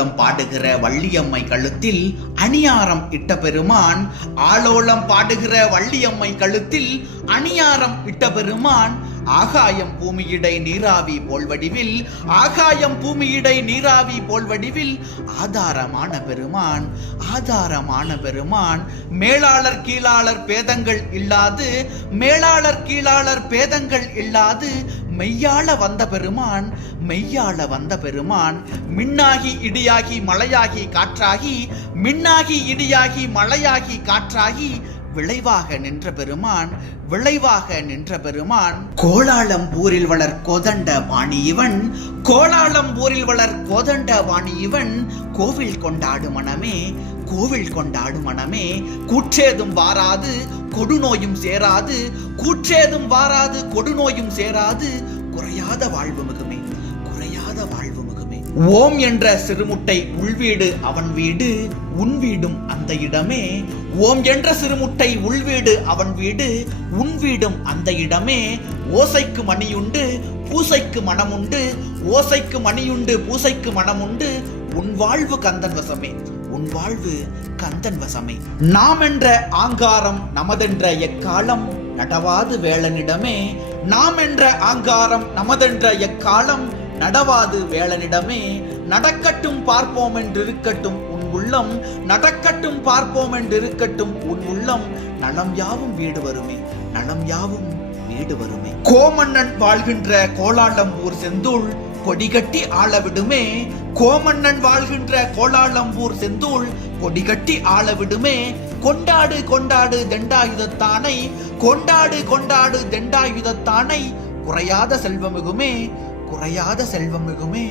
ஆலோலம் பாடுகிற வள்ளியம்மை கழுத்தில் அணியாரம் இட்ட பெருமான், ஆலோலம் பாடுகிற வள்ளியம்மை கழுத்தில் அணியாரம் இட்ட பெருமான், ஆகாயம் பூமியிடை நீராவி போல் வடிவில், ஆகாயம் பூமியிடை நீராவி போல் வடிவில், ஆதாரமான பெருமான், ஆதாரமான பெருமான், மேலாளர் கீழாளர் பேதங்கள் இல்லாது, மேலாளர் கீழாளர் பேதங்கள் இல்லாது, மெய்யாள வந்த பெருமான், மெய்யாள வந்த பெருமான், மின்னாகி இடியாகி மழையாகி காற்றாகி, மின்னாகி இடியாகி மழையாகி காற்றாகி, விளைவாக நின்ற பெருமான், விளைவாக நின்ற பெருமான். கோலாலம்பூரில் வளர் கோதண்ட பாணி இவன், கோலாலம்பூரில் வளர் கோதண்ட பாணி இவன், கோவில் கொண்டாடு மனமே, கோவில் கொண்டாடு மனமே, கூற்றேதும் வாராது கொடுநோயும் சேராது, கூற்றேதும் வாராது கொடுநோயும் சேராது, குறையாத வாழ்வு மிகுமே, குறையாத வாழ்வு மிகுமே. ஓம் என்ற சிறுமுட்டை உள்வீடு அவன் வீடு, உன் வீடும் அந்த இடமே, ஓம் என்ற சிறுமுட்டை உள்வீடு அவன் வீடு, உன் வீடும் அந்த இடமே, ஓசைக்கு மணியுண்டு பூசைக்கு மனமுண்டு, ஓசைக்கு மணியுண்டு பூசைக்கு மனமுண்டு, உன் வாழ்வு கந்தன் வசமே, உன் வாழ்வு கந்தன் வசமே. நாம் என்ற ஆங்காரம் நமதென்ற எக்காலம் நடவாது வேளனிடமே, நாம் என்ற ஆங்காரம் நமதென்ற எக்காலம் நடவாது வேளனிடமே, நடக்கட்டும் பார்ப்போம் என்றிருக்கட்டும் உன் உள்ளம், நடக்கட்டும் பார்ப்போம் என்றிருக்கட்டும் உன் உள்ளம், நலம் யாவும் வீடு வருமே, நலம் யாவும் வீடு வருமே. கோமன்னன் வாழ்கின்ற கோலாலம்பூர் செந்தூள் கொடிகட்டி ஆள விடுமே, கோமன்னன் வாழ்கின்ற கோலாலம்பூர் செந்தூள் கொடிகட்டி ஆள விடுமே, கொண்டாடு கொண்டாடு தண்டாயுதத்தானை, கொண்டாடு கொண்டாடு தண்டாயுதத்தானை, குறையாத செல்வமிகுமே, குறையாத செல்வமிகுமே.